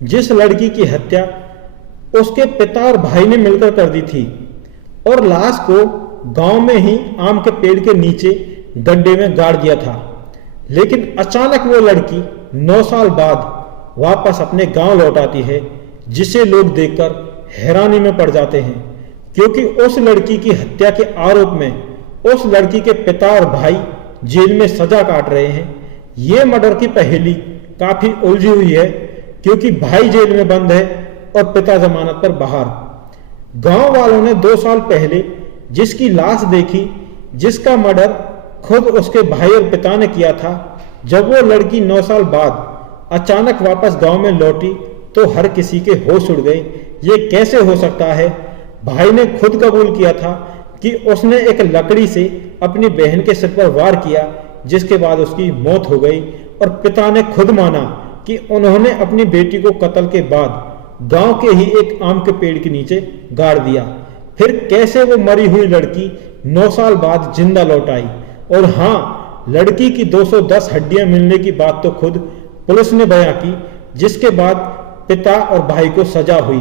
जिस लड़की की हत्या उसके पिता और भाई ने मिलकर कर दी थी और लाश को गांव में ही आम के पेड़ के नीचे गड्ढे में गाड़ दिया था। लेकिन अचानक वो लड़की 9 साल बाद वापस अपने गांव लौट आती है, जिसे लोग देखकर हैरानी में पड़ जाते हैं, क्योंकि उस लड़की की हत्या के आरोप में उस लड़की के पिता और भाई जेल में सजा काट रहे हैं। ये मर्डर की पहेली काफी उलझी हुई है, क्योंकि भाई जेल में बंद है और पिता जमानत पर बाहर। गांव वालों ने 2 साल पहले जिसकी लाश देखी, जिसका मर्डर खुद उसके भाई और पिता ने किया था, जब वो लड़की 9 साल बाद अचानक वापस गांव में लौटी तो हर किसी के होश उड़ गए। ये कैसे हो सकता है? भाई ने खुद कबूल किया था कि उसने एक लकड़ी से अपनी बहन के सिर पर वार किया, जिसके बाद उसकी मौत हो गई, और पिता ने खुद माना कि उन्होंने अपनी बेटी को कत्ल के बाद गांव के ही एक आम के पेड़ के नीचे गाड़ दिया। फिर कैसे वो मरी हुई लड़की 9 साल बाद जिंदा लौट आई? और हाँ, लड़की की 210 हड्डियां मिलने की बात तो खुद पुलिस ने बयां की, जिसके बाद पिता और भाई को सजा हुई।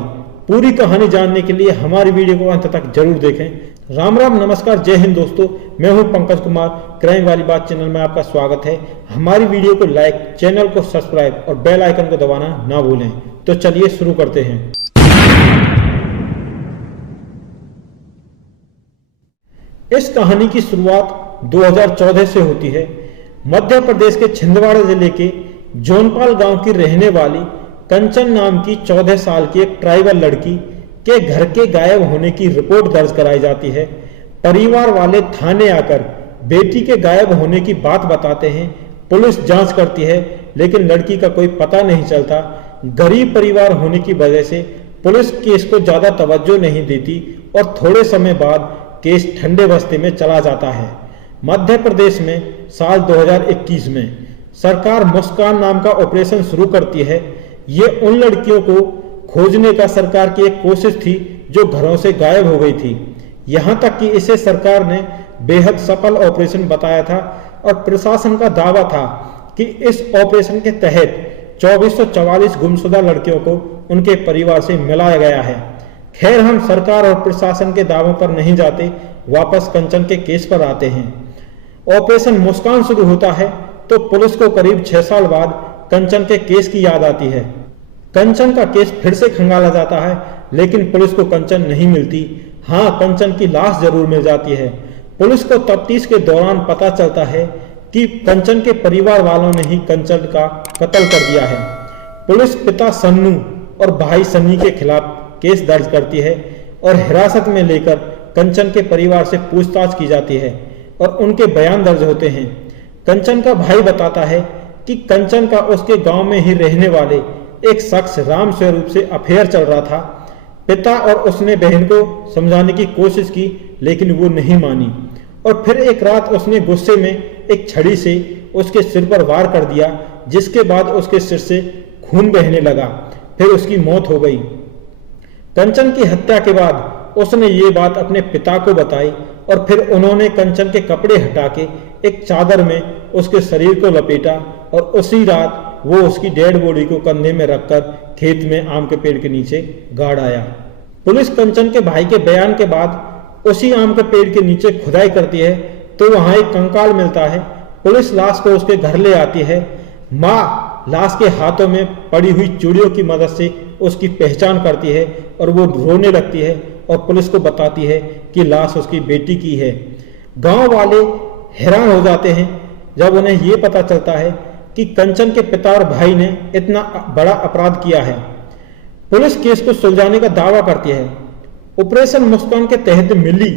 पूरी कहानी जानने के लिए हमारी वीडियो को अंत तक जरूर देखें। राम राम, नमस्कार, जय हिंद दोस्तों, मैं हूं पंकज कुमार। क्राइम वाली बात चैनल में आपका स्वागत है। हमारी वीडियो को लाइक, चैनल को सब्सक्राइब और बेल आइकन को दबाना ना भूलें। तो चलिए शुरू करते हैं। इस कहानी की शुरुआत 2014 से होती है। मध्य प्रदेश के छिंदवाड़ा जिले के जोनपाल गांव की रहने वाली कंचन नाम की 14 साल की एक ट्राइबल लड़की के घर के गायब होने की रिपोर्ट दर्ज कराई जाती है। परिवार वाले थाने आकर बेटी के गायब होने की बात बताते हैं। पुलिस जांच करती है, लेकिन लड़की का कोई पता नहीं चलता। गरीब परिवार होने की वजह से पुलिस केस को ज्यादा तवज्जो नहीं देती और थोड़े समय बाद केस ठंडे बस्ते में चला जाता है। मध्य प्रदेश में साल 2021 में सरकार मुस्कान नाम का ऑपरेशन शुरू करती है। ये उन लड़कियों को खोजने का सरकार की एक कोशिश थी जो घरों से गायब हो गई थी। यहां तक कि इसे सरकार ने बेहद सफल ऑपरेशन बताया था और प्रशासन का दावा था कि इस ऑपरेशन के तहत 2444 गुमशुदा लड़कियों को उनके परिवार से मिलाया गया है। खैर, हम सरकार और प्रशासन के दावों पर नहीं जाते, वापस कंचन के केस पर आते हैं। ऑपरेशन मुस्कान शुरू होता है तो पुलिस को करीब 6 साल बाद कंचन के केस की याद आती है। कंचन का केस फिर से खंगाला जाता है, लेकिन पुलिस को कंचन नहीं मिलती। हाँ, कंचन की लाश जरूर मिल जाती है। पुलिस को तफ्तीश के दौरान पता चलता है कि कंचन के परिवार वालों ने ही कंचन का कत्ल कर दिया है। पुलिस पिता सन्नू और भाई सन्नी के खिलाफ केस दर्ज करती है और हिरासत में लेकर कंचन के परिवार से पूछताछ की जाती है और उनके बयान दर्ज होते हैं। कंचन का भाई बताता है कि कंचन का उसके गांव में ही रहने वाले एक शख्स राम स्वरूप से अफेयर चल रहा था। पिता और उसने बहन को समझाने की कोशिश की, लेकिन वो नहीं मानी और फिर एक रात उसने गुस्से में एक छड़ी से उसके सिर पर वार कर दिया, जिसके बाद उसके सिर से खून बहने लगा। फिर उसकी मौत हो गई। कंचन की हत्या के बाद उसने ये बात अपने पिता को बताई और फिर उन्होंने कंचन के कपड़े हटा के एक चादर में उसके शरीर को लपेटा और उसी रात वो उसकी डेड बॉडी को कंधे में रखकर खेत में आम के पेड़ के नीचे गाड़ आया। पुलिस कंचन के भाई के बयान के बाद उसी आम के पेड़ के नीचे खुदाई करती है तो वहां एक कंकाल मिलता है। पुलिस लाश को उसके घर ले आती है। माँ लाश के हाथों में पड़ी हुई चूड़ियों की मदद से उसकी पहचान करती है और वो रोने लगती है और पुलिस को बताती है कि लाश उसकी बेटी की है। गांव वाले हैरान हो जाते हैं जब उन्हें ये पता चलता है कि कंचन के पिता और भाई ने इतना बड़ा अपराध किया है। पुलिस केस को सुलझाने का दावा करती है। ऑपरेशन मुस्कान के तहत मिली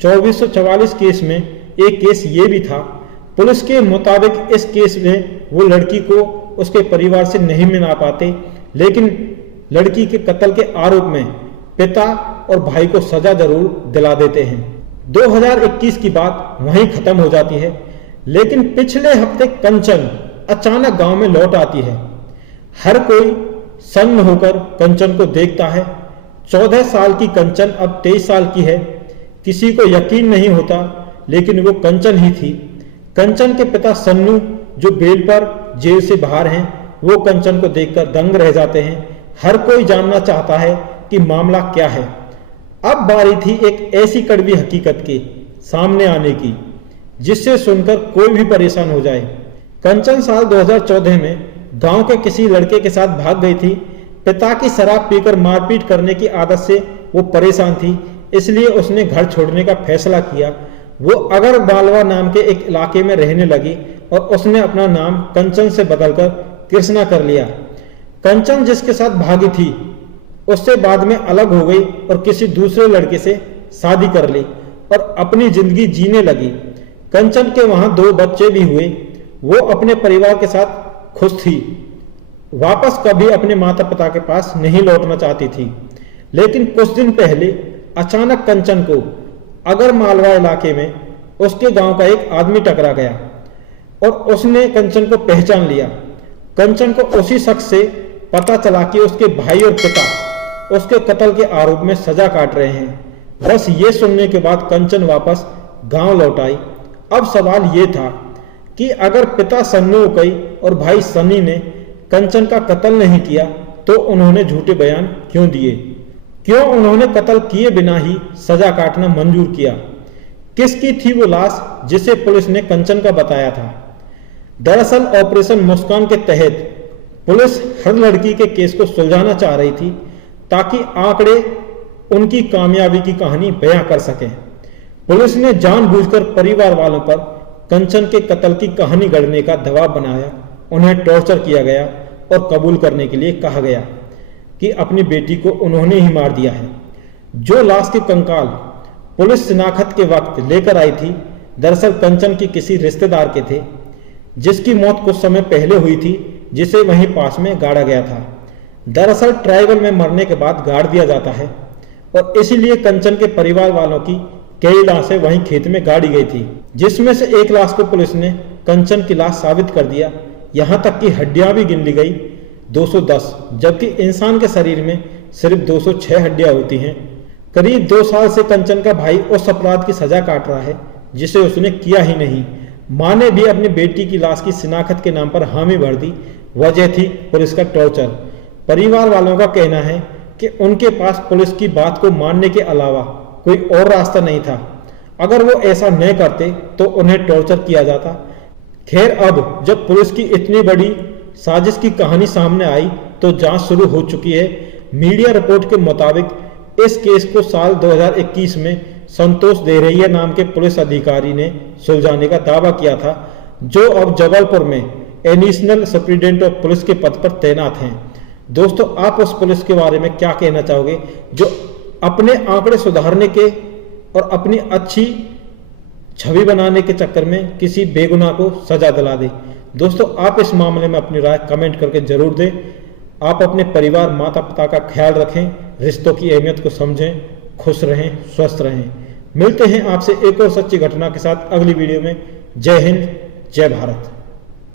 2444 केस में एक केस ये भी था। पुलिस के मुताबिक इस केस में वो लड़की को उसके परिवार से नहीं मिला पाते, लेकिन लड़की के कत्ल के आरोप में पिता और भाई को सजा जरूर दिला देते हैं। 2021 की बात वहीं खत्म हो जाती है, लेकिन पिछले हफ्ते कंचन अचानक गांव में लौट आती है। हर कोई सन्न होकर कंचन को देखता है। 14 साल की कंचन अब 23 साल की है। किसी को यकीन नहीं होता, लेकिन वो कंचन ही थी। कंचन के पिता सन्नू जो बेल पर जेल से बाहर हैं, वो कंचन को देखकर दंग रह जाते हैं। हर कोई जानना चाहता है कि मामला क्या है। अब बारी थी एक ऐसी कड़वी हकीकत के सामने आने की जिससे सुनकर कोई भी परेशान हो जाए। कंचन साल 2014 में गांव के किसी लड़के के साथ भाग गई थी। पिता की शराब पीकर मारपीट करने की आदत से वो परेशान थी, इसलिए उसने घर छोड़ने का फैसला किया। वो अगर बालवा नाम के एक इलाके में रहने लगी और उसने अपना नाम कंचन से बदलकर कृष्णा कर लिया। कंचन जिसके साथ भागी थी उससे बाद में अलग हो गई और किसी दूसरे लड़के से शादी कर ली और अपनी जिंदगी जीने लगी। कंचन के वहां 2 बच्चे भी हुए। वो अपने परिवार के साथ खुश थी, वापस कभी अपने माता पिता के पास नहीं लौटना चाहती थी। लेकिन कुछ दिन पहले अचानक कंचन को अगर मालवा इलाके में उसके गांव का एक आदमी टकरा गया और उसने कंचन को पहचान लिया। कंचन को उसी शख्स से पता चला कि उसके भाई और पिता उसके कत्ल के आरोप में सजा काट रहे हैं। बस ये सुनने के बाद कंचन वापस गांव लौट आई। अब सवाल ये था कि अगर पिता सन्नू उकई और भाई सनी ने कंचन का कत्ल नहीं किया तो उन्होंने झूठे बयान क्यों दिए? क्यों उन्होंने कत्ल किए बिना ही सजा काटना मंजूर किया? किसकी थी वो लाश जिसे पुलिस ने कंचन का बताया था? दरअसल ऑपरेशन मुस्कान के तहत पुलिस हर लड़की के केस को सुलझाना चाह रही थी ताकि आंकड़े उनकी कामयाबी की कहानी बयां कर सकें। पुलिस ने जानबूझकर परिवार वालों पर कंचन के कत्ल की कहानी गढ़ने का दबाव बनाया। उन्हें टॉर्चर किया गया और कबूल करने के लिए कहा गया कि अपनी बेटी को उन्होंने ही मार दिया है। जो लाश के कंकाल पुलिस शिनाख्त के वक्त लेकर आई थी, दरअसल कंचन की किसी रिश्तेदार के थे जिसकी मौत कुछ समय पहले हुई थी, जिसे वहीं पास में गाड़ा गया था। दरअसल ट्राइबल में मरने के बाद गाड़ दिया जाता है और इसीलिए कंचन के परिवार वालों की कई लाशें वहीं खेत में गाड़ी गई थी, जिसमें से एक लाश को पुलिस ने कंचन की लाश साबित कर दिया। यहां तक कि हड्डियां भी गिन ली गई 210, जबकि इंसान के शरीर में सिर्फ 206 हड्डियां होती हैं। करीब 2 साल से कंचन का भाई उस अपराध की सजा काट रहा है जिसे उसने किया ही नहीं। मां ने भी अपनी बेटी की लाश की शिनाख्त के नाम पर हामी भर दी। वजह थी पुलिस का टॉर्चर। परिवार वालों का कहना है कि उनके पास पुलिस की बात को मानने के अलावा कोई और रास्ता नहीं था। अगर वो ऐसा न करते तो उन्हें टॉर्चर किया जाता। खैर, अब जब पुलिस की इतनी बड़ी साजिश की कहानी सामने आई तो जांच शुरू हो चुकी है। मीडिया रिपोर्ट के मुताबिक इस केस को साल 2021 में संतोष देरैया नाम के पुलिस अधिकारी ने सुलझाने का दावा किया था, जो अब जबलपुर में एडिशनल सुप्रिंटेंडेंट ऑफ पुलिस के पद पर तैनात हैं। दोस्तों, आप उस पुलिस के बारे में क्या कहना चाहोगे जो अपने आंकड़े सुधारने के और अपनी अच्छी छवि बनाने के चक्कर में किसी बेगुनाह को सजा दिला दे? दोस्तों, आप इस मामले में अपनी राय कमेंट करके जरूर दें। आप अपने परिवार, माता पिता का ख्याल रखें, रिश्तों की अहमियत को समझें, खुश रहें, स्वस्थ रहें। मिलते हैं आपसे एक और सच्ची घटना के साथ अगली वीडियो में। जय हिंद, जय भारत।